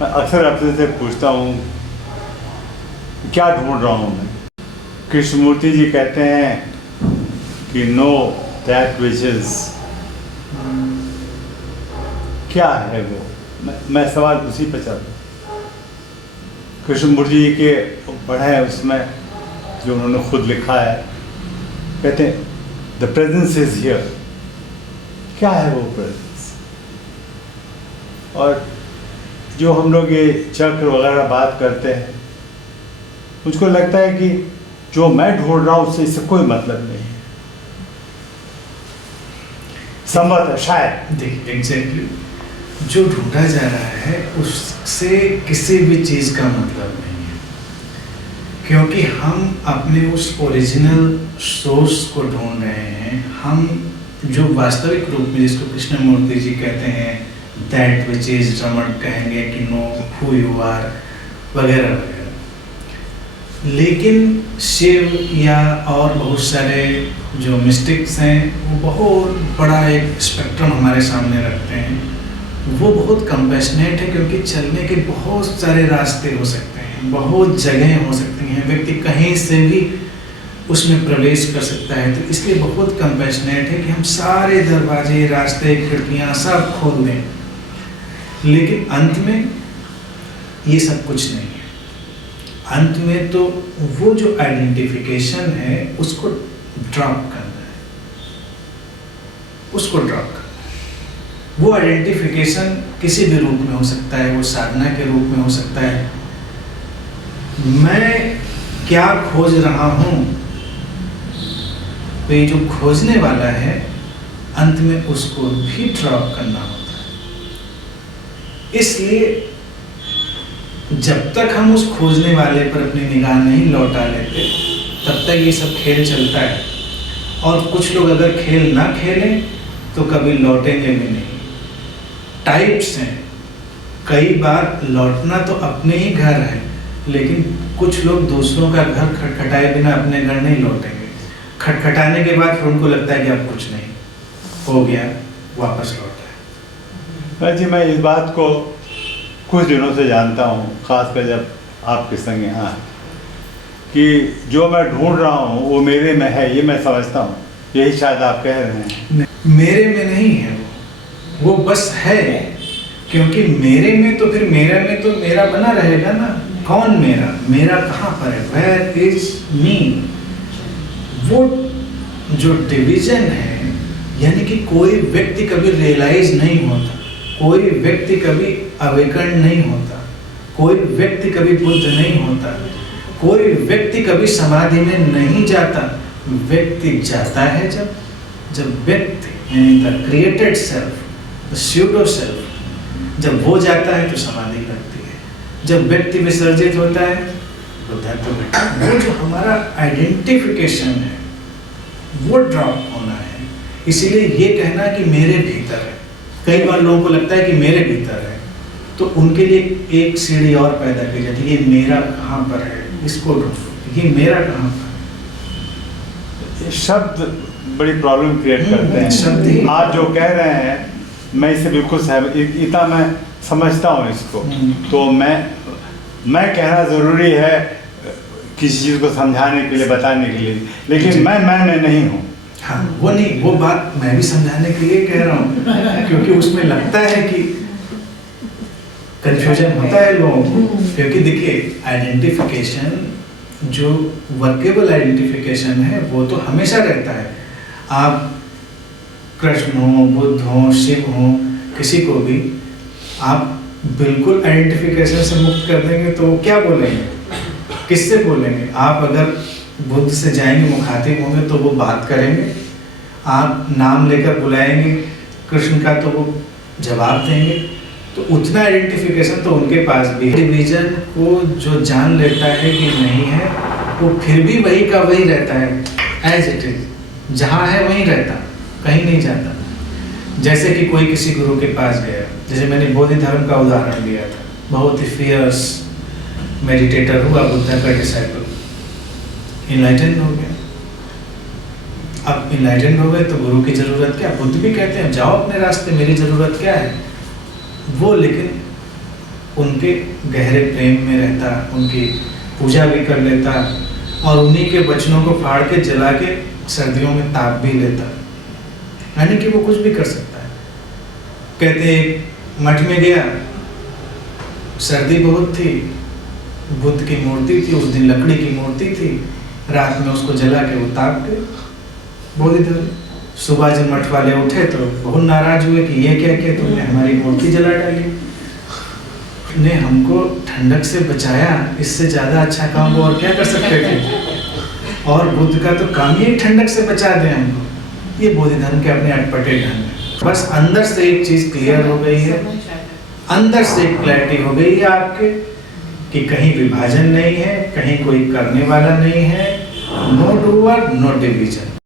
मैं अक्सर अपने से पूछता हूँ क्या ढूंढ रहा हूँ मैं। कृष्णमूर्ति जी कहते हैं कि नो दैट विच इज, क्या है वो। मैं सवाल उसी पर चलता। कृष्णमूर्ति जी के पढ़े हैं उसमें जो उन्होंने खुद लिखा है, कहते हैं द प्रेजेंस इज हियर। क्या है वो प्रेजेंस? और जो हम लोग ये चक्र वगैरह बात करते हैं, मुझको लगता है कि जो मैं ढूंढ रहा हूँ उससे इससे कोई मतलब नहीं है। संभव है शायद। देखिए एग्जैक्टली जो ढूंढा जा रहा है उससे किसी भी चीज़ का मतलब नहीं है, क्योंकि हम अपने उस ओरिजिनल सोर्स को ढूंढ रहे हैं। हम जो वास्तविक रूप में, जिसको कृष्णमूर्ति जी कहते हैं दैट विच इज, रमण कहेंगे कि नो हु यू आर वगैरह वगैरह। लेकिन शिव या और बहुत सारे जो मिस्टिक्स हैं वो बहुत बड़ा एक स्पेक्ट्रम हमारे सामने रखते हैं। वो बहुत कंपैशनेट है, क्योंकि चलने के बहुत सारे रास्ते हो सकते हैं, बहुत जगहें हो सकती हैं, व्यक्ति कहीं से भी उसमें प्रवेश कर सकता है। तो इसलिए बहुत कंपैशनेट है कि हम सारे दरवाजे, रास्ते, खिड़कियाँ सब खोल दें। लेकिन अंत में ये सब कुछ नहीं है। अंत में तो वो जो आइडेंटिफिकेशन है उसको ड्रॉप करना है, उसको ड्रॉप करना है। वो आइडेंटिफिकेशन किसी भी रूप में हो सकता है, वो साधना के रूप में हो सकता है। मैं क्या खोज रहा हूँ, तो ये जो खोजने वाला है अंत में उसको भी ड्रॉप करना होता है। इसलिए जब तक हम उस खोजने वाले पर अपनी निगाह नहीं लौटा लेते तब तक ये सब खेल चलता है। और कुछ लोग अगर खेल ना खेलें तो कभी लौटेंगे भी नहीं। टाइप्स हैं, कई बार लौटना तो अपने ही घर है, लेकिन कुछ लोग दूसरों का घर खटखटाए बिना अपने घर नहीं लौटेंगे। खटखटाने के बाद फिर उनको लगता है कि अब कुछ नहीं हो गया, वापस लौटा है। जी मैं इस बात को कुछ दिनों से जानता हूँ, खासकर जब आपके संग यहाँ है, कि जो मैं ढूंढ रहा हूँ वो मेरे में है, ये मैं समझता हूँ। यही शायद आप कह रहे हैं। मेरे में नहीं है वो बस है। क्योंकि मेरे में तो फिर मेरा में तो मेरा बना रहेगा ना। कौन मेरा? मेरा कहाँ पर है? Where is me? वो जो डिवीजन है, यानी कि कोई व्यक्ति कभी रियलाइज नहीं होता, कोई व्यक्ति कभी अवेकन नहीं होता, कोई व्यक्ति कभी बुद्ध नहीं होता, कोई व्यक्ति कभी समाधि में नहीं जाता। व्यक्ति जाता है जब व्यक्ति यानी the created self, the pseudo self, जब वो जाता है तो समाधि लगती है। जब व्यक्ति विसर्जित होता है बुद्धत्व लगता है। वो जो हमारा आइडेंटिफिकेशन है वो ड्रॉप होना है। इसीलिए ये कहना कि मेरे भीतर है, कई बार लोगों को लगता है कि मेरे भीतर है, तो उनके लिए एक सीढ़ी और पैदा की जाती है। ये मेरा कहाँ पर है, इसको ढूंढो, ये मेरा कहाँ पर है। शब्द बड़ी प्रॉब्लम क्रिएट करते हैं। शब्द आप जो कह रहे हैं मैं इससे बिल्कुल सहमत, इतना मैं समझता हूँ इसको। तो मैं कहना ज़रूरी है किसी चीज़ को समझाने के लिए, बताने के लिए, लेकिन मैं नहीं हूँ। हाँ, वो नहीं, वो बात मैं भी समझाने के लिए कह रहा हूँ, क्योंकि उसमें लगता है कि कंफ्यूजन होता है लोगों को। क्योंकि देखिए आइडेंटिफिकेशन, जो वर्केबल आइडेंटिफिकेशन है वो तो हमेशा रहता है। आप कृष्ण हो, बुद्ध हो, शिव हो, किसी को भी आप बिल्कुल आइडेंटिफिकेशन से मुक्त कर देंगे तो क्या बोलेंगे, किससे बोलेंगे? आप अगर बुद्ध से जाएंगे, मुखातिब होंगे तो वो बात करेंगे। आप नाम लेकर बुलाएंगे कृष्ण का तो वो जवाब देंगे। तो उतना आइडेंटिफिकेशन तो उनके पास भी है। डिवीजन को जो जान लेता है कि नहीं है, वो फिर भी वही का वही रहता है, एज इट इज, जहाँ है वहीं रहता, कहीं नहीं जाता। जैसे कि कोई किसी गुरु के पास गया, जैसे मैंने बोधि धर्म का उदाहरण दिया था, बहुत ही फियर्स मेडिटेटर हुआ, बुद्ध का डिसाइपल, इनलाइटेंड हो गया। अब इनलाइटेंड हो गए तो गुरु की जरूरत क्या? बुद्ध भी कहते हैं जाओ अपने रास्ते, मेरी जरूरत क्या है? वो लेकिन उनके गहरे प्रेम में रहता, उनकी पूजा भी कर लेता और उन्हीं के वचनों को फाड़ के जला के सर्दियों में ताप भी लेता, यानी कि वो कुछ भी कर सकता है। कहते एक मठ में गया, सर्दी बहुत थी, बुद्ध की मूर्ति थी, उस दिन लकड़ी की मूर्ति थी, रात में उसको जला के वो ताप गए बोधिधर्म। सुबह जब मठ वाले उठे तो बहुत नाराज हुए कि ये क्या किया तुमने, हमारी मूर्ति जला डाली, ने हमको ठंडक से बचाया, इससे ज्यादा अच्छा काम वो और क्या कर सकते थे। और बुद्ध का तो काम ही ठंडक से बचा दे हमको। ये बोधिधर्म के अपने अटपटे ढंग है। बस अंदर से एक चीज क्लियर हो गई है, अंदर से एक क्लैरिटी हो गई है आपके कि कहीं विभाजन नहीं है, कहीं कोई करने वाला नहीं है, नो डूअर नो डिवीजन।